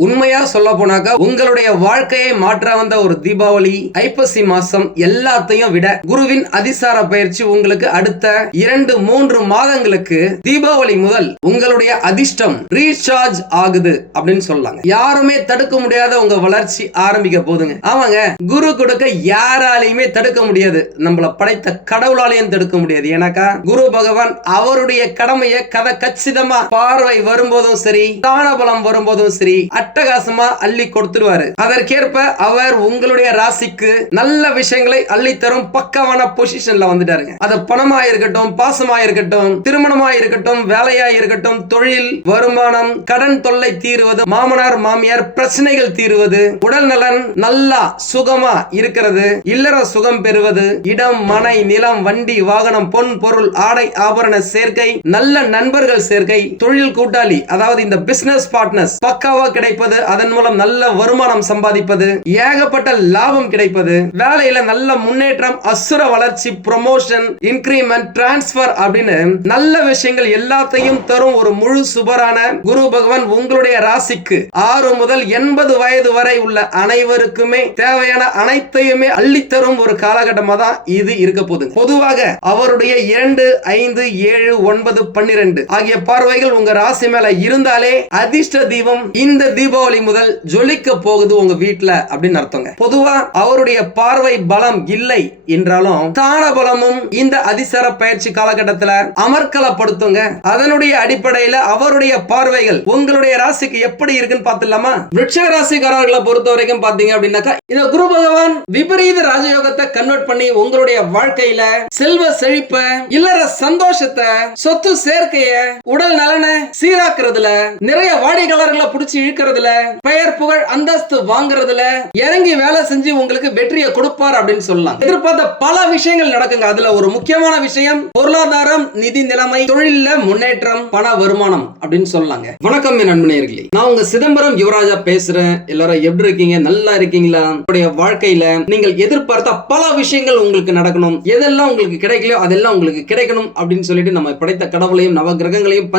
உண்மையா சொல்ல போனாக்கா உங்களுடைய வாழ்க்கையை மாற்ற வந்த ஒரு தீபாவளி ஐப்பசி மாசம் எல்லாத்தையும் விட குருவின் அதிசார பயிற்சி உங்களுக்கு அடுத்த இரண்டு மூன்று மாதங்களுக்கு தீபாவளி முதல் உங்களுடைய அதிர்ஷ்டம் ரீசார்ஜ் ஆகுது அப்படின்னு சொல்லலாங்க யாருமே தடுக்க முடியாத உங்க வளர்ச்சி ஆரம்பிக்க போதுங்க. ஆமாங்க குரு கொடுக்க யாராலையுமே தடுக்க முடியாது. நம்மள படைத்த கடவுளாலையும் தடுக்க முடியாது. ஏன்னாக்கா குரு பகவான் அவருடைய கடமையை கதை கச்சிதமா பார்வை வரும்போதும் சரி தானபலம் வரும்போதும் சரி அட்டகாசமா அள்ளி கொடுத்துருவாரு அதற்கேற்ப அவர் உங்களுடைய ராசிக்கு நல்ல விஷயங்களை அள்ளி தரும் பக்கவான பொசிஷன்ல வந்துட்டாருங்க. அது பணமா இருக்கட்டும் பாசமா இருக்கட்டும் திருமணமா இருக்கட்டும் வேலையா இருக்கட்டும் தொழில் வருமானம் கடன் தொல்லை தீருவது மாமனார் மாமியார் பிரச்சனைகள் தீருவது உடல் நலன் நல்லா சுகமா இருக்கிறது இல்லற சுகம் பெறுவது இடம் மனை நிலம் வண்டி வாகனம் பொன் பொருள் ஆடை ஆபரண சேர்க்கை நல்ல நண்பர்கள் சேர்க்கை தொழில் கூட்டாளி அதாவது இந்த பிசினஸ் பார்ட்னர்ஸ் பக்காவா கிடைப்பது அதன் மூலம் நல்ல வருமானம் சம்பாதிப்பது ஏகப்பட்ட லாபம் கிடைப்பது வேலையில நல்ல முன்னேற்றம் அசுர வளர்ச்சி ப்ரொமோஷன் இன்கிரிமெண்ட் டிரான்ஸ்பர் அப்படின்னு நல்ல விஷயங்கள் எல்லாத்தையும் தரும் ஒரு முழு சுபரான குரு பகவான் உங்களுடைய ராசிக்கு. ஆறு முதல் எண்பது வயது வரை உள்ள அனைவருக்குமே தேவையான அனைத்தையுமே அள்ளித்தரும் ஒரு காலகட்டமா தான் இது இருக்க போகுது. பொதுவாக அவருடைய இரண்டு ஐந்து ஏழு ஒன்பது பன்னிரண்டு ஆகிய பார்வைகள் உங்க ராசி மேல இருந்தாலே அதிர்ஷ்ட தீபம் இந்த தீபம் தீபாவளி முதல் ஜொலிக்க போகுது உங்க வீட்டுல அப்படின்னு அர்த்தங்க. பொதுவா அவருடைய பார்வை பலம் இல்லை என்றாலும் தான பலமும் இந்த அதிசர பயிற்சி காலகட்டத்துல அமர்க்கலப்படுத்துங்க. அதனுடைய அடிப்படையில அவருடைய பார்வைகள் உங்களுடைய ராசிக்கு எப்படி இருக்குன்னு பார்த்துலாமா விருட்சக ராசிக்காரர்களை பொறுத்த வரைக்கும் பாத்தீங்க அப்படின்னாக்கா இந்த குரு பகவான் விபரீத ராஜயோகத்தை கன்வெர்ட் பண்ணி உங்களுடைய வாழ்க்கையில செல்வ செழிப்ப இல்லற சந்தோஷத்தை சொத்து சேர்க்கைய உடல் நலனை சீராக்குறதுல நிறைய வாடிக்கையாளர்களை பிடிச்சி இழுக்கிறதுல பெயர் புகழ் அந்தஸ்து வாங்குறதுல இறங்கி வேலை செஞ்சு உங்களுக்கு வெற்றியை கொடுப்பார் அப்படின்னு சொல்லலாம். எதிர்பார்த்த பல விஷயங்கள் நடக்குங்க. அதுல ஒரு முக்கியமான விஷயம் பொருளாதாரம் நிதி நிலைமை தொழில முன்னேற்றம் பண வருமானம் அப்படின்னு சொல்லலாங்க. வணக்கம் என் நண்பனேர்களே நான் உங்க சிதம்பரம் யுவராஜா பேசுறேன். எல்லாரும் எப்படி இருக்கீங்க? நல்லா இருக்கீங்களா? உங்களுடைய வாழ்க்கையில நீங்கள் எதிர்பார்த்த பல விஷயங்கள் உங்களுக்கு நடக்கணும். எதெல்லாம் உங்களுக்கு கிடைக்கலையோ அதெல்லாம் உங்களுக்கு கிடைக்கணும் அப்படின்னு சொல்லிட்டு நம்ம படைத்த கடவுளையும் நவ கிரகங்களையும்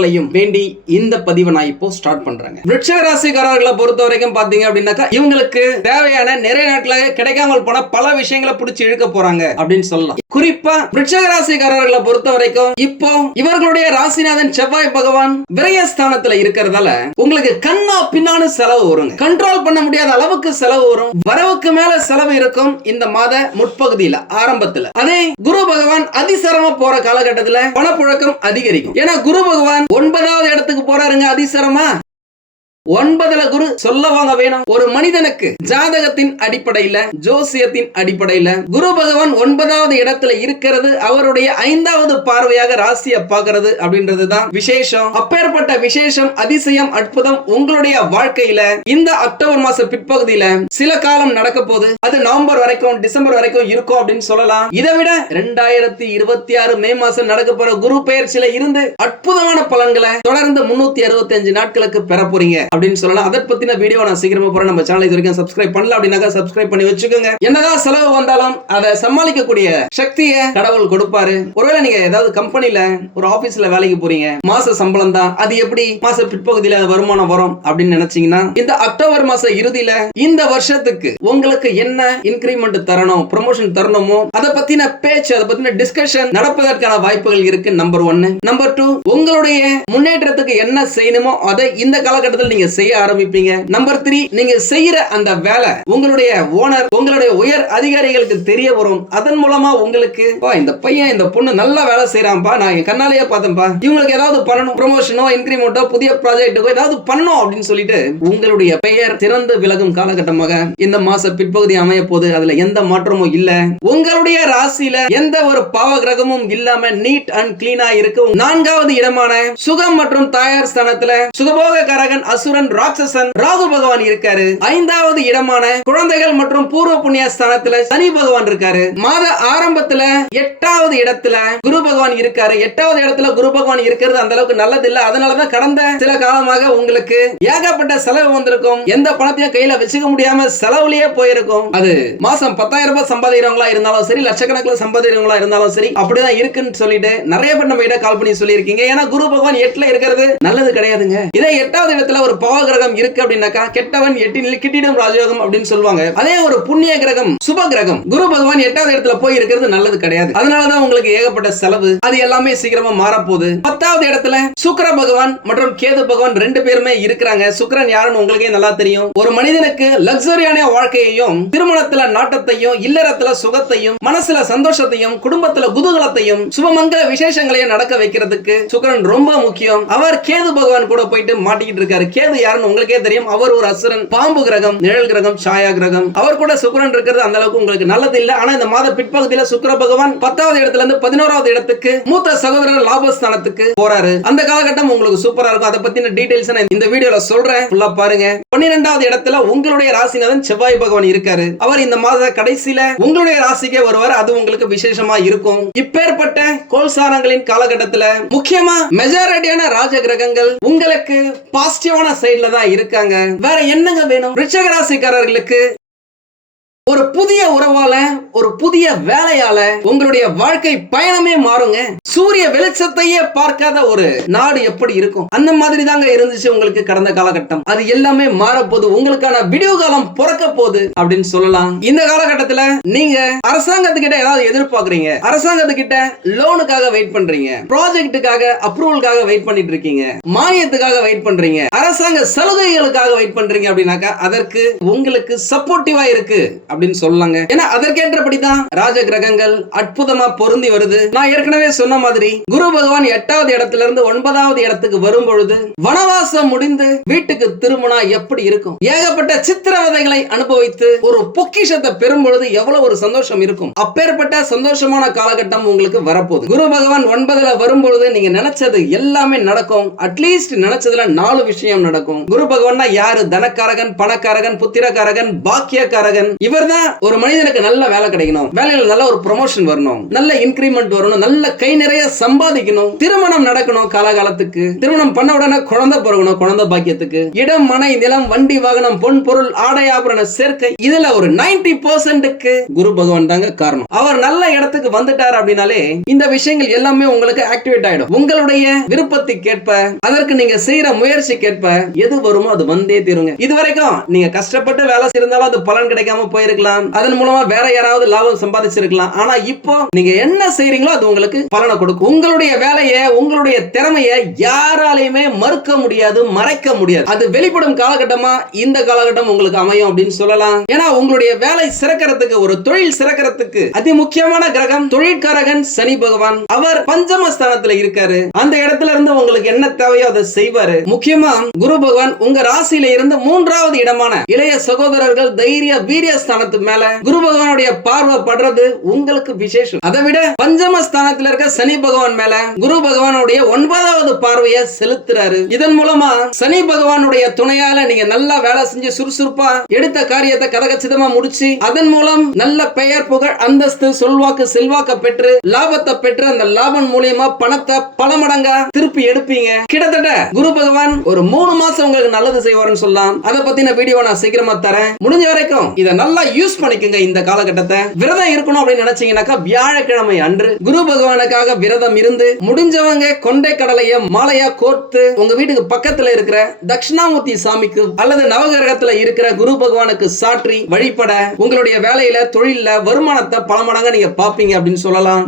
பஞ்சபூதங்களையும் வேண்டி இந்த பதிவை நான் இப்போ ஸ்டார்ட் பண்றேங்க. விருட்சக ராசிக்காரர்களை பொறுத்த வரைக்கும் பாத்தீங்க அப்படின்னாக்கா இவங்களுக்கு தேவையான நிறைய நாட்கள கிடைக்காமல் போன பல விஷயங்களை பிடிச்சி இழுக்க போறாங்க அப்படின்னு சொல்லலாம். குறிப்பா விருட்சக ராசிக்காரர்களை பொறுத்த வரைக்கும் இப்போ இவர்களுடைய ராசிநாதன் செவ்வாய் பகவான் விரயஸ்தானத்துல இருக்கிறதால உங்களுக்கு கண்ணா பின்னானு செலவு வருங்க. கண்ட்ரோல் பண்ண முடியாத அளவுக்கு செலவு வரும். வரவுக்கு மேல செலவு இருக்கும் இந்த மாத முற்பகுதியில ஆரம்பத்துல. அதே குரு பகவான் அதிசரமா போற காலகட்டத்துல பணப்புழக்கம் அதிகரிக்கும். ஏன்னா குரு பகவான் ஒன்பதாவது இடத்துக்கு போறாருங்க அதிசரமா. ஒன்பதுல குரு சொல்ல வாங்க வேணும். ஒரு மனிதனுக்கு ஜாதகத்தின் அடிப்படையில ஜோசியத்தின் அடிப்படையில குரு பகவான் ஒன்பதாவது இடத்துல இருக்கிறது அவருடைய ஐந்தாவது பார்வையாக ராசிய பாக்குறது அப்படின்றது தான் விசேஷம். அப்பேற்பட்ட விசேஷம் அதிசயம் அற்புதம் உங்களுடைய வாழ்க்கையில இந்த அக்டோபர் மாச பிற்பகுதியில சில காலம் நடக்க போகுது. அது நவம்பர் வரைக்கும் டிசம்பர் வரைக்கும் இருக்கும் அப்படின்னு சொல்லலாம். இதை விட ரெண்டாயிரத்தி இருபத்தி ஆறு மே மாசம் நடக்க போற குரு பெயர்ச்சியில இருந்து அற்புதமான பலன்களை தொடர்ந்து முன்னூத்தி அறுபத்தி அஞ்சு நாட்களுக்கு பெற போறீங்க. அப்படின்னு சொல்லலாம். அதை பத்தின வீடியோ நான் சீக்கிரமா போறேன். நம்ம சேனல் இது வரைக்கும் சப்ஸ்கிரைப் பண்ணல அப்படின்னாக்கா சப்ஸ்கிரைப் பண்ணி வச்சுக்கோங்க. என்னதான் செலவு வந்தாலும் அதை சமாளிக்கக்கூடிய சக்தியை கடவுள் கொடுப்பாரு. ஒருவேளை நீங்க ஏதாவது கம்பெனில ஒரு ஆபீஸ்ல வேலைக்கு போறீங்க. மாச சம்பளம் தான். அது எப்படி மாச பிற்பகுதியில வருமானம் வரும் அப்படின்னு நினைச்சீங்கன்னா இந்த அக்டோபர் மாச இறுதியில இந்த வருஷத்துக்கு உங்களுக்கு என்ன இன்கிரிமெண்ட் தரணும் ப்ரொமோஷன் தரணுமோ அதை பத்தின பேச்சு அதை பத்தின டிஸ்கஷன் நடப்பதற்கான வாய்ப்புகள் இருக்கு நம்பர் ஒன்னு நம்பர் டூ உங்களுடைய முன்னேற்றத்துக்கு என்ன செய்யணுமோ அதை இந்த காலகட்டத்தில் நீங்க நீங்க செய்ய ஆரம்பிப்பீங்க? நம்பர் த்ரீ நீங்க செய்யற அந்த வேலை உங்களுடைய ஓனர் உங்களுடைய உயர் அதிகாரிகளுக்கு தெரிய வரும். அதன் மூலமா உங்களுக்கு இந்த பையன் இந்த பொண்ணு நல்லா வேலை செய்யறான்பா நான் என் கண்ணாலேயே பார்த்தேன்பா இவங்களுக்கு ஏதாவது பண்ணணும் ப்ரொமோஷனோ இன்கிரிமெண்டோ புதிய ப்ராஜெக்ட்டுக்கோ ஏதாவது பண்ணணும் அப்படின்னு சொல்லிட்டு உங்களுடைய பெயர் திறந்து விலகும் காலகட்டமாக இந்த மாச பிற்பகுதி அமைய போது அதுல எந்த மாற்றமும் இல்ல. உங்களுடைய ராசியில எந்த ஒரு பாவ கிரகமும் இல்லாம நீட் அண்ட் கிளீனா இருக்கும். நான்காவது இடமான சுகம் மற்றும் தாயார் ஸ்தானத்துல சுகபோக கரகன் அசு அசுரன் ராட்சசன் ராகு பகவான் இருக்காரு. ஐந்தாவது இடமான குழந்தைகள் மற்றும் பூர்வ புண்ணிய ஸ்தானத்துல சனி பகவான் இருக்காரு. மாத ஆரம்பத்துல எட்டாவது இடத்துல குரு பகவான் இருக்காரு. எட்டாவது இடத்துல குரு பகவான் இருக்கிறது அந்த அளவுக்கு நல்லது இல்ல அதனாலதான் கடந்த சில காலமாக உங்களுக்கு ஏகப்பட்ட செலவு வந்திருக்கும். எந்த பணத்தையும் கையில வச்சுக்க முடியாம செலவுலயே போயிருக்கும். அது மாசம் பத்தாயிரம் ரூபாய் சம்பாதிக்கிறவங்களா இருந்தாலும் சரி லட்சக்கணக்கில் சம்பாதிக்கிறவங்களா இருந்தாலும் சரி அப்படிதான் இருக்குன்னு சொல்லிட்டு நிறைய பேர் நம்ம கிட்ட கால் பண்ணி சொல்லியிருக்கீங்க. ஏன்னா குரு பகவான் எட்டுல இருக்கிறது நல்லது கிடையாதுங்க. இதே எட்டாவது இடத்துல ஒரு பாவ கிரகம் இருக்கு அப்படின்னாக்கா கெட்டவன் எட்டினில் கிட்டிடம் ராஜயோகம் அப்படின்னு சொல்லுவாங்க. அதே ஒரு புண்ணிய கிரகம் சுப கிரகம் குரு பகவான் எட்டாவது இடத்துல போய் இருக்கிறது நல்லது கிடையாது. அதனாலதான் உங்களுக்கு ஏகப்பட்ட செலவு. அது எல்லாமே சீக்கிரமா மாறப்போகுது. பத்தாவது இடத்துல சுக்கர பகவான் மற்றும் கேது பகவான் ரெண்டு பேருமே இருக்கிறாங்க. சுக்கரன் யாருன்னு உங்களுக்கே நல்லா தெரியும். ஒரு மனிதனுக்கு லக்ஸரியான வாழ்க்கையையும் திருமணத்துல நாட்டத்தையும் இல்லறத்துல சுகத்தையும் மனசுல சந்தோஷத்தையும் குடும்பத்துல குதூகலத்தையும் சுபமங்கல விசேஷங்களையும் நடக்க வைக்கிறதுக்கு சுக்கரன் ரொம்ப முக்கியம். அவர் கேது பகவான் கூட போயிட்டு மாட்டிக்கிட்டு இருக்காரு. கேது யாருன்னு உங்களுக்கே தெரியும். அவர் ஒரு அசுரன். பாம்பு கிரகம் நிழல் கிரகம் சாயா கிரகம். அவர் கூட சுக்கரன் இருக்கிறது அந்த அளவுக்கு உங்களுக்கு நல்லது இல்ல. ஆனா இந்த மாத பிற்பகுதியில சுக்கர பகவான் பத்தாவது இடத்துல இருந்து பதினோராவது இடத்துக்கு மூத்த சகோதரர் லாபஸ்தானத்துக்கு போறாரு. அந்த காலகட்டம் உங்களுக்கு சூப்பரா இருக்கும். அதை பத்தின டீடைல்ஸ் நான் இந்த வீடியோல சொல்றேன். ஃபுல்லா பாருங்க. பன்னிரெண்டாவது இடத்துல உங்களுடைய ராசிநாதன் செவ்வாய் பகவான் இருக்காரு. அவர் இந்த மாத கடைசியில உங்களுடைய ராசிக்கே வருவார். அது உங்களுக்கு விசேஷமா இருக்கும். இப்பேற்பட்ட கோல்சாரங்களின் காலகட்டத்துல முக்கியமா மெஜாரிட்டியான ராஜ கிரகங்கள் உங்களுக்கு பாசிட்டிவான சைடுல தான் இருக்காங்க. வேற என்னங்க வேணும்? ரிச்சகராசிக்காரர்களுக்கு ஒரு புதிய உறவால ஒரு புதிய வேலையால உங்களுடைய வாழ்க்கை பயணமே மாறுங்க. சூரிய வெளிச்சத்தையே பார்க்காத ஒரு நாடு எப்படி இருக்கும்? அந்த மாதிரி தாங்க இருந்துச்சு உங்களுக்கு கடந்த காலகட்டம். அது எல்லாமே மாறப்போது உங்களுக்கான விடிவு காலம் பிறக்க போகுது அப்படின்னு சொல்லலாம். இந்த காலகட்டத்துல நீங்க அரசாங்கத்துக்கிட்ட ஏதாவது எதிர்பார்க்கறீங்க? அரசாங்கத்துக்கிட்ட லோனுக்காக வெயிட் பண்றீங்க. ப்ராஜெக்ட்டுக்காக அப்ரூவலுக்காக வெயிட் பண்ணிட்டு இருக்கீங்க. மானியத்துக்காக வெயிட் பண்றீங்க. அரசாங்க சலுகைகளுக்காக வெயிட் பண்றீங்க அப்படின்னாக்கா அதற்கு உங்களுக்கு சப்போர்ட்டிவா இருக்கு. அப்படின்னு சொல்லலாங்க ஏன்னா அதற்கேற்றபடி தான் ராஜ கிரகங்கள் அற்புதமா பொருந்தி வருது. நான் ஏற்கனவே சொன்ன மாதிரி குரு பகவான் எட்டாவது இடத்துல இருந்து ஒன்பதாவது இடத்துக்கு வரும் பொழுது வனவாசம் முடிந்து வீட்டுக்கு திரும்பினா எப்படி இருக்கும்? ஏகப்பட்ட சித்திரவதைகளை அனுபவித்து ஒரு பொக்கிஷத்தை பெறும் பொழுது எவ்வளவு ஒரு சந்தோஷம் இருக்கும்? அப்பேற்பட்ட சந்தோஷமான காலகட்டம் உங்களுக்கு வரப்போகுது. குரு பகவான் ஒன்பதுல வரும் பொழுது நீங்க நினைச்சது எல்லாமே நடக்கும். அட்லீஸ்ட் நினைச்சதுல நாலு விஷயம் நடக்கும். குரு பகவான் யாரு? தனக்காரகன் பணக்காரகன் புத்திரக்காரகன் பாக்கியக்காரகன். இவர் தான் ஒரு மனிதனுக்கு நல்ல வேலை கிடைக்கணும். வேலையில நல்ல ஒரு ப்ரொமோஷன் வரணும். நல்ல இன்கிரிமெண்ட் வரணும். நல்ல கை நிறைய சம்பாதிக்கணும். திருமணம் நடக்கணும் காலகாலத்துக்கு. திருமணம் பண்ண உடனே குழந்தை பிறகணும் குழந்தை பாக்கியத்துக்கு. இடம் மனை நிலம் வண்டி வாகனம் பொன் பொருள் ஆடை ஆபரண சேர்க்கை இதுல ஒரு நைன்டி பர்சன்ட்டுக்கு குரு பகவான் தாங்க காரணம். அவர் நல்ல இடத்துக்கு வந்துட்டார் அப்படின்னாலே இந்த விஷயங்கள் எல்லாமே உங்களுக்கு ஆக்டிவேட் ஆயிடும். உங்களுடைய விருப்பத்துக்கேற்ப அதற்கு நீங்க செய்யற முயற்சிக்கேற்ப எது வருமோ அது வந்தே தீருங்க. இது வரைக்கும் நீங்க கஷ்டப்பட்டு வேலை செய்திருந்தாலும் அது பலன் கிடைக்காம போயிருக்கலாம் அதன் மூலமா வேற யாராவது லாபம் சம்பாதிச்சிருக்கலாம். ஆனா இப்போ நீங்க என்ன செய்யறீங்களோ அது உங்களுக்கு பலனை கொடுக்கும். உங்களுடைய வேலையை உங்களுடைய திறமையை யாராலையுமே மறுக்க முடியாது மறைக்க முடியாது. அது வெளிப்படும் காலகட்டமா? இந்த காலகட்டம் உங்களுக்கு அமையும் அப்படின்னு சொல்லலாம். ஏன்னா உங்களுடைய வேலை சிறக்கிறதுக்கு ஒரு தொழில் சிறக்கிறதுக்கு அதி முக்கியமான கிரகம் தொழிற்காரகன் சனி பகவான். அவர் பஞ்சம ஸ்தானத்துல இருக்காரு. அந்த இடத்துல இருந்து உங்களுக்கு என்ன தேவையோ அதை செய்வாரு. முக்கியமா குரு பகவான் உங்க ராசியில இருந்து மூன்றாவது இடமான இளைய சகோதரர்கள் தைரிய வீரிய ஸ்தானத்து மேல குரு பகவானுடைய பார்வை படுறது உங்களுக்கு விசேஷம். அதை விட பஞ்சம ஸ்தானத்துல இருக்க சனி பகவான் மேல குரு பகவானுடைய ஒன்பதாவது பார்வையை செலுத்துறாரு. இதன் மூலமா சனி பகவானுடைய துணையால நீங்க நல்லா வேலை செஞ்சு சுறுசுறுப்பா எடுத்த காரியத்தை கதகச்சிதமா முடிச்சு அதன் மூலம் நல்ல பெயர் புகழ் அந்தஸ்து சொல்வாக்கு செல்வாக்க பெற்று லாபத்தை பெற்று அந்த லாபம் மூலியமா பணத்தை பல மடங்கா திருப்பி எடுப்பீங்க. கிட்டத்தட்ட குரு பகவான் ஒரு மூணு மாசம் உங்களுக்கு நல்லது செய்வார்னு சொல்லலாம். அதை பத்தின வீடியோ நான் சீக்கிரமா தரேன். முடிஞ்ச வரைக்கும் இதை நல்லா யூஸ் பண்ணிக்கோங்க இந்த காலகட்டத்தை. விரதம் இருக்கணும் அப்படின்னு நினைச்சீங்கன்னாக்கா வியாழக்கிழமை அன்று குரு பகவானுக்காக விரதம் இருந்து முடிஞ்சவங்க கொண்டை கடலைய மாலையா கோர்த்து உங்க வீட்டுக்கு பக்கத்துல இருக்கிற தட்சிணாமூர்த்தி சாமிக்கு அல்லது நவகிரகத்துல இருக்கிற குரு பகவானுக்கு சாற்றி வழிபட உங்களுடைய வேலையில தொழில வருமானத்தை பல மடங்கு நீங்க பாப்பீங்க அப்படின்னு சொல்லலாம்.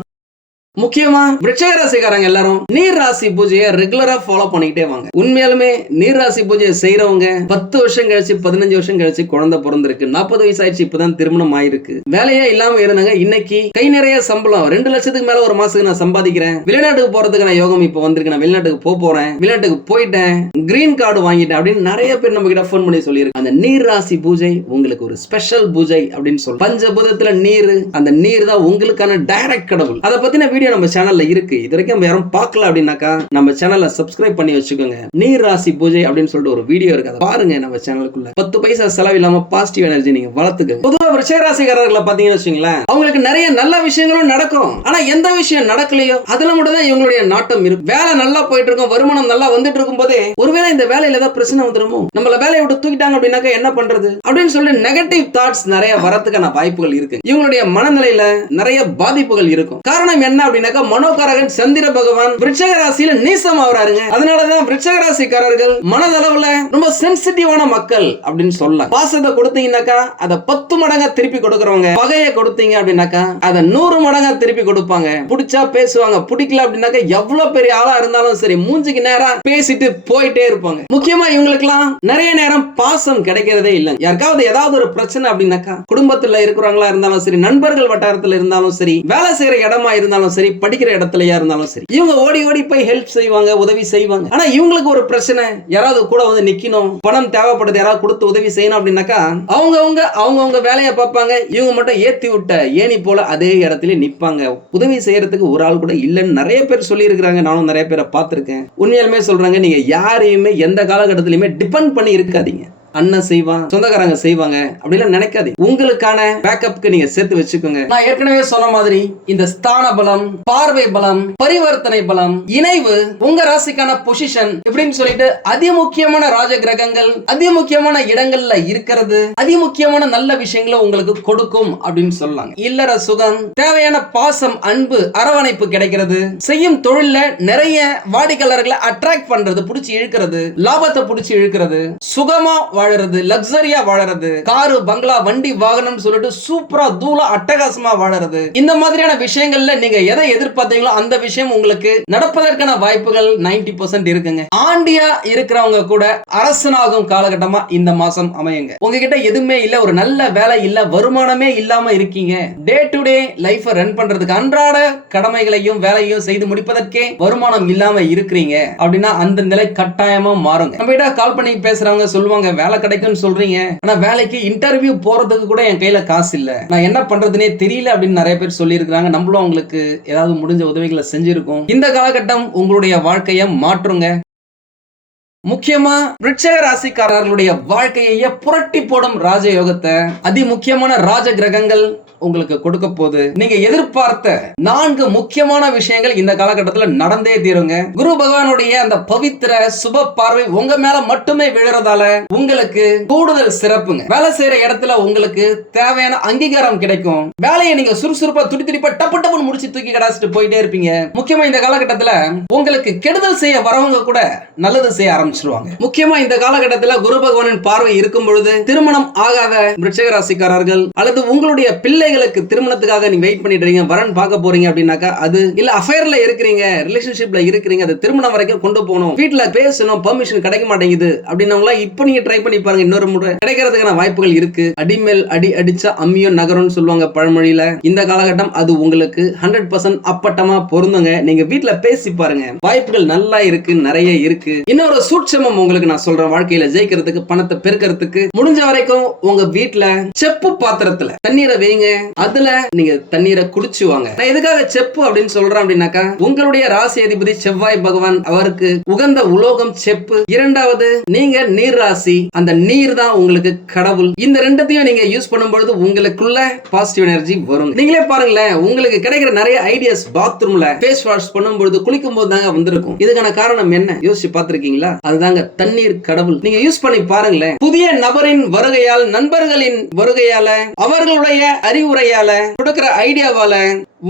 முக்கியமா விருட்சக ராசிக்காரங்க எல்லாரும் நீர் ராசி பூஜையை ரெகுலரா ஃபாலோ பண்ணிக்கிட்டே வாங்க. உண்மையாலுமே நீர் ராசி பூஜையை செய்யறவங்க பத்து வருஷம் கழிச்சு பதினஞ்சு வருஷம் கழிச்சு குழந்தை பிறந்திருக்கு. நாற்பது வயசு ஆயிடுச்சு இப்பதான் திருமணம் ஆயிருக்கு. வேலையே இல்லாம இருந்தாங்க. இன்னைக்கு கை நிறைய சம்பளம். ரெண்டு லட்சத்துக்கு மேல ஒரு மாசத்துக்கு நான் சம்பாதிக்கிறேன். வெளிநாட்டுக்கு போறதுக்கு நான் யோகம் இப்ப வந்திருக்கு. நான் வெளிநாட்டுக்கு போக போறேன். வெளிநாட்டுக்கு போயிட்டேன். கிரீன் கார்டு வாங்கிட்டேன் அப்படின்னு நிறைய பேர் நம்ம கிட்ட ஃபோன் பண்ணி சொல்லியிருக்கு அந்த நீர் ராசி பூஜை உங்களுக்கு ஒரு ஸ்பெஷல் பூஜை அப்படின்னு சொல்லி பஞ்சபூதத்துல நீர் அந்த நீர் தான் உங்களுக்கான டைரக்ட் கடவுள். அதை பத்தின வீடியோ நம்ம சேனல்ல இருக்கு. இது வரைக்கும் நம்ம யாரும் பார்க்கல அப்படின்னாக்கா நம்ம சேனலை சப்ஸ்கிரைப் பண்ணி வச்சுக்கோங்க. நீர் ராசி பூஜை அப்படின்னு சொல்லிட்டு ஒரு வீடியோ இருக்கு. அதை பாருங்க நம்ம சேனலுக்குள்ள பத்து பைசா செலவு இல்லாம பாசிட்டிவ் எனர்ஜி நீங்க வளர்த்துக்க. பொதுவாக ராசிக்காரர்களை பாத்தீங்கன்னு வச்சுங்களேன் அவங்களுக்கு நிறைய நல்ல விஷயங்களும் நடக்கும். ஆனா எந்த விஷயம் நடக்கலையோ அதுல மட்டும் தான் இவங்களுடைய நாட்டம் இருக்கும் வேலை நல்லா போயிட்டு இருக்கும் வருமானம் நல்லா வந்துட்டு இருக்கும் போதே ஒருவேளை இந்த வேலையில ஏதாவது பிரச்சனை வந்துருமோ? நம்மள வேலையை விட்டு தூக்கிட்டாங்க அப்படின்னாக்கா என்ன பண்றது? அப்படின்னு சொல்லி நெகட்டிவ் தாட்ஸ் நிறைய வரதுக்கான வாய்ப்புகள் இருக்கு. இவங்களுடைய மனநிலையில நிறைய பாதிப்புகள் இருக்கும். காரணம் என்ன அப்படின்னாக்கா மனோகாரகன் சந்திர பகவான் விருச்சக ராசியில நீசம் ஆகுறாருங்க அதனாலதான் விருச்சக ராசிக்காரர்கள் மனதளவுல ரொம்ப சென்சிட்டிவான மக்கள் அப்படின்னு சொல்லலாம். பாசத்தை கொடுத்தீங்கன்னாக்கா அதை பத்து மடங்கா திருப்பி கொடுக்கறவங்க. பகையை கொடுத்தீங்க அப்படின்னாக்கா அதை நூறு மடங்கா திருப்பி கொடுப்பாங்க. பிடிச்சா பேசுவாங்க. பிடிக்கல அப்படின்னாக்கா எவ்வளவு பெரிய ஆளா இருந்தாலும் சரி மூஞ்சிக்கு நேரம் பேசிட்டு போயிட்டே இருப்பாங்க. முக்கியமா இவங்களுக்குலாம் நிறைய நேரம் பாசம் கிடைக்கிறதே இல்லை யாருக்காவது ஏதாவது ஒரு பிரச்சனை அப்படின்னாக்கா குடும்பத்துல இருக்கிறவங்களா இருந்தாலும் சரி நண்பர்கள் வட்டாரத்துல இருந்தாலும் சரி வேலை செய்யற இடமா இருந்தாலும் சரி சரி படிக்கிற இடத்துலயா இருந்தாலும் சரி. இவங்க ஓடி ஓடி போய் ஹெல்ப் செய்வாங்க உதவி செய்வாங்க. ஆனா இவங்களுக்கு ஒரு பிரச்சனை. யாராவது கூட வந்து நிக்கணும். பணம் தேவைப்படுது யாராவது கொடுத்து உதவி செய்யணும் அப்படின்னாக்கா அவங்க அவங்க வேலையை பார்ப்பாங்க. இவங்க மட்டும் ஏத்தி விட்ட ஏனி போல அதே இடத்துல நிப்பாங்க. உதவி செய்யறதுக்கு ஒரு ஆள் கூட இல்லைன்னு நிறைய பேர் சொல்லி நானும் நிறைய பேரை பார்த்திருக்கேன். உண்மையாலுமே சொல்றாங்க நீங்க யாரையுமே எந்த காலகட்டத்திலயுமே டிபெண்ட் பண்ணி இருக்காதீங்க. அண்ணன் செய்வான் சொந்தக்காரங்க செய்வாங்க அப்படிலாம் நினைக்காது. உங்களுக்கான பேக்கப்க்கு நீங்க சேர்த்து வச்சுக்கோங்க. நான் ஏற்கனவே சொன்ன மாதிரி இந்த ஸ்தான பலம் பார்வை பலம் பரிவர்த்தனை பலம் இணைவு உங்க ராசிக்கான பொசிஷன் இப்படின்னு சொல்லிட்டு அதிமுக்கியமான ராஜ கிரகங்கள் அதிமுக்கியமான இடங்கள்ல இருக்கிறது அதிமுக்கியமான நல்ல விஷயங்களை உங்களுக்கு கொடுக்கும் அப்படின்னு சொல்லலாம் இல்லற சுகம் தேவையான பாசம் அன்பு அரவணைப்பு கிடைக்கிறது. செய்யும் தொழில்ல நிறைய வாடிக்கையாளர்களை அட்ராக்ட் பண்றது புடிச்சு இழுக்கிறது லாபத்தை புடிச்சு இழுக்கிறது. சுகமா வாழறது லக்ஸரியா வாழறது காரு பங்களா வண்டி வாகனம் சொல்லிட்டு சூப்பரா தூளா அட்டகாசமா வாழறது. இந்த மாதிரியான விஷயங்கள்ல நீங்க எதை எதிர்பார்த்தீங்களோ அந்த விஷயம் உங்களுக்கு நடப்பதற்கான வாய்ப்புகள் 90% பர்சன்ட் இருக்குங்க. ஆண்டியா இருக்கிறவங்க கூட அரசனாகும் காலகட்டமா இந்த மாசம் அமையுங்க. உங்ககிட்ட எதுவுமே இல்ல ஒரு நல்ல வேலை இல்ல வருமானமே இல்லாம இருக்கீங்க. Day to day life run பண்றதுக்கு அன்றாட கடமைகளையும் வேலையும் செய்து முடிப்பதற்கே வருமானம் இல்லாம இருக்கிறீங்க. அப்படின்னா அந்த நிலை கட்டாயமா மாறுங்க. நம்ம கிட்ட கால் பண்ணி பேசுறவங்க சொல்லுவாங்க வேலை கிடைக்கும்னு சொல்றீங்க. ஆனா வேலைக்கு இன்டர்வியூ போறதுக்கு கூட என் கையில காசு இல்ல. நான் என்ன பண்றதுனே தெரியல அப்படின்னு நிறைய பேர் சொல்லியிருக்கிறாங்க. நம்மளும் அவங்களுக்கு ஏதாவது முடிஞ்ச உதவிகளை செஞ்சிருக்கோம். இந்த காலகட்டம் உங்களுடைய வாழ்க்கையை மாற்றுங்க. முக்கியமா விருட்சக ராசிக்காரர்களுடைய வாழ்க்கையை புரட்டி போடும் ராஜயோகத்தை அதி முக்கியமான ராஜ கிரகங்கள் உங்களுக்கு கொடுக்க போகுது. நீங்க எதிர்பார்த்த நான்கு முக்கியமான விஷயங்கள் இந்த காலகட்டத்துல நடந்தே தீருங்க. குரு பகவானுடைய அந்த பவித்திர சுப பார்வை உங்க மேல மட்டுமே விழுறதால உங்களுக்கு கூடுதல் சிறப்புங்க. வேலை செய்யற இடத்துல உங்களுக்கு தேவையான அங்கீகாரம் கிடைக்கும். வேலையை நீங்க சுறுசுறுப்பா துடி துடிப்பா டப்பு டப்புன்னு முடிச்சு தூக்கி கடாச்சிட்டு போயிட்டே இருப்பீங்க. முக்கியமா இந்த காலகட்டத்தில் உங்களுக்கு கெடுதல் செய்ய வரவங்க கூட நல்லது செய்ய ஆரம்பிச்சிருவாங்க முக்கியமா இந்த காலகட்டத்தில் குரு பகவானின் பார்வை இருக்கும் பொழுது திருமணம் ஆகாத விருட்சக ராசிக்காரர்கள் அல்லது உங்களுடைய பிள்ளைகளுக்கு திருமணத்துக்காக நீங்க வெயிட் பண்ணிட்டு இருக்கீங்க வரன் பார்க்க போறீங்க அப்படின்னாக்கா அது இல்ல அஃபேர்ல இருக்கிறீங்க ரிலேஷன்ஷிப்ல இருக்கிறீங்க அது திருமணம் வரைக்கும் கொண்டு போகணும் வீட்டுல பேசணும் பெர்மிஷன் கிடைக்க மாட்டேங்குது அப்படின்னவங்களா இப்போ நீங்க ட்ரை பண்ணி பாருங்க இன்னொரு முறை. கிடைக்கிறதுக்கான வாய்ப்புகள் இருக்கு. அடிமேல் அடி அடிச்சா அம்மியும் நகரம்னு சொல்லுவாங்க பழமொழியில. இந்த காலகட்டம் அது உங்களுக்கு ஹண்ட்ரட் பர்சன்ட் அப்பட்டமா பொருந்துங்க. நீங்க வீட்டுல பேசி பாருங்க. வாய்ப்புகள் நல்லா இருக்கு நிறைய இருக்கு. இன்னொரு சூட் சூட்சமம் உங்களுக்கு நான் சொல்றேன். வாழ்க்கையில ஜெயிக்கிறதுக்கு பணத்தை பெருக்கிறதுக்கு. முடிஞ்ச வரைக்கும் உங்க வீட்டுல செப்பு பாத்திரத்துல தண்ணீரை வைங்க. அதுல நீங்க தண்ணீரை குடிச்சு வாங்க. நான் எதுக்காக செப்பு அப்படின்னு சொல்றேன் அப்படின்னாக்கா உங்களுடைய ராசி அதிபதி செவ்வாய் பகவான் அவருக்கு உகந்த உலோகம் செப்பு. இரண்டாவது நீங்க நீர் ராசி அந்த நீர் தான் உங்களுக்கு கடவுள். இந்த ரெண்டத்தையும் நீங்க யூஸ் பண்ணும்பொழுது உங்களுக்குள்ள பாசிட்டிவ் எனர்ஜி வரும். நீங்களே பாருங்களேன் உங்களுக்கு கிடைக்கிற நிறைய ஐடியாஸ் பாத்ரூம்ல ஃபேஸ் வாஷ் பண்ணும்பொழுது குளிக்கும் போது தாங்க வந்திருக்கும். இதுக்கான காரணம் என்ன? யோசிச்சு பார்த்திருக்கீங்களா? அதுதாங்க தண்ணீர் கடவுள். நீங்க யூஸ் பண்ணி பாருங்களேன். புதிய நபரின் வருகையால் நண்பர்களின் வருகையால அவர்களுடைய அறிவுரையால கொடுக்கிற ஐடியாவால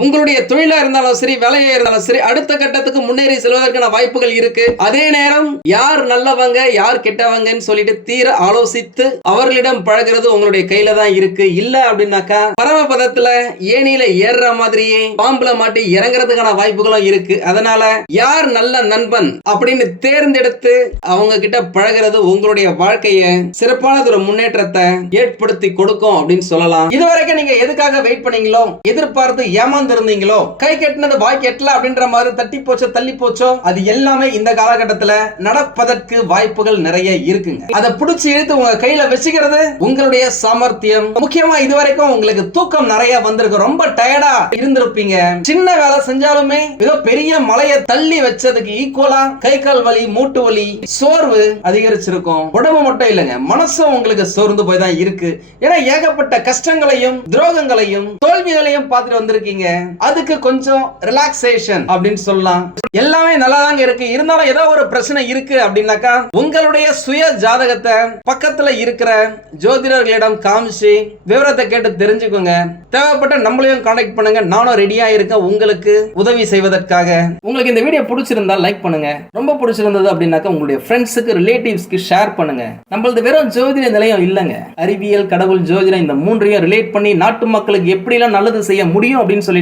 உங்களுடைய தொழிலா இருந்தாலும் சரி வேலையா இருந்தாலும் சரி அடுத்த கட்டத்துக்கு முன்னேறி செல்வதற்கான வாய்ப்புகள் இருக்கு. அதே நேரம் யார் நல்லவங்க யார் கெட்டவங்கன்னு சொல்லிட்டு தீர ஆலோசித்து அவர்களிடம் பழகிறது உங்களுடைய கையில தான் இருக்கு. இல்ல அப்படின்னாக்கா பரமபதத்துல ஏனியில ஏறுற மாதிரியே பாம்புல மாட்டி இறங்குறதுக்கான வாய்ப்புகளும் இருக்கு. அதனால யார் நல்ல நண்பன் அப்படின்னு தேர்ந்தெடுத்து அவங்க கிட்ட பழகிறது உங்களுடைய வாழ்க்கைய சிறப்பானது ஒரு முன்னேற்றத்தை ஏற்படுத்தி கொடுக்கும் அப்படின்னு சொல்லலாம். இதுவரைக்கும் நீங்க எதுக்காக வெயிட் பண்ணீங்களோ எதிர்பார்த்து ஏமாந்து இருந்தீங்களோ கை கட்டினது வாய் கெட்டல அப்படின்ற மாதிரி தட்டி போச்சோ தள்ளி போச்சோ அது எல்லாமே இந்த காலகட்டத்துல நடப்பதற்கு வாய்ப்புகள் நிறைய இருக்குங்க. அதை பிடிச்சி இழுத்து உங்க கையில வச்சுக்கிறது உங்களுடைய சாமர்த்தியம். முக்கியமா இதுவரைக்கும் உங்களுக்கு தூக்கம் நிறைய வந்திருக்கு. ரொம்ப டயர்டா இருந்திருப்பீங்க. சின்ன வேலை செஞ்சாலுமே மிக பெரிய மலையை தள்ளி வச்சதுக்கு ஈக்குவலா கை கால் வலி மூட்டு வலி சோர்வு அதிகரிச்சிருக்கும். உடம்பு மட்டும் இல்லைங்க. மனசும் உங்களுக்கு சோர்ந்து போய் தான் இருக்கு. ஏன்னா ஏகப்பட்ட கஷ்டங்களையும் துரோகங்களையும் தோல்விகளையும் பார்த்துட்டு வந்திருக்கீங்க. அதுக்கு கொஞ்சம் ரிலாக்ஸேஷன் அப்படின்னு சொல்லலாம். எல்லாமே நல்லா தாங்க இருக்கு. இருந்தாலும் ஏதோ ஒரு பிரச்சனை இருக்கு அப்படின்னாக்கா உங்களுடைய சுய ஜாதகத்தை பக்கத்துல இருக்கிற ஜோதிடர்களிடம் காமிச்சு விவரத்தை கேட்டு தெரிஞ்சுக்கோங்க. தேவைப்பட்ட நம்மளையும் கான்டாக்ட் பண்ணுங்க. நானும் ரெடியா இருக்க உங்களுக்கு உதவி செய்வதற்காக. உங்களுக்கு இந்த வீடியோ பிடிச்சிருந்தா லைக் பண்ணுங்க. ரொம்ப பிடிச்சிருந்தது அப்படின்னாக்கா உங்களுடைய ஃப்ரெண்ட்ஸுக்கு ரிலேட்டிவ்ஸ்க்கு ஷேர் பண்ணுங்க. நம்மளது வெறும் ஜோதிட நிலையம் இல்லைங்க. அறிவியல் கடவுள் ஜோதிடம் இந்த மூன்றையும் ரிலேட் பண்ணி நாட்டு மக்களுக்கு எப்படிலாம் நல்லது செய்ய முடியும் அப்படின்னு சொல்லி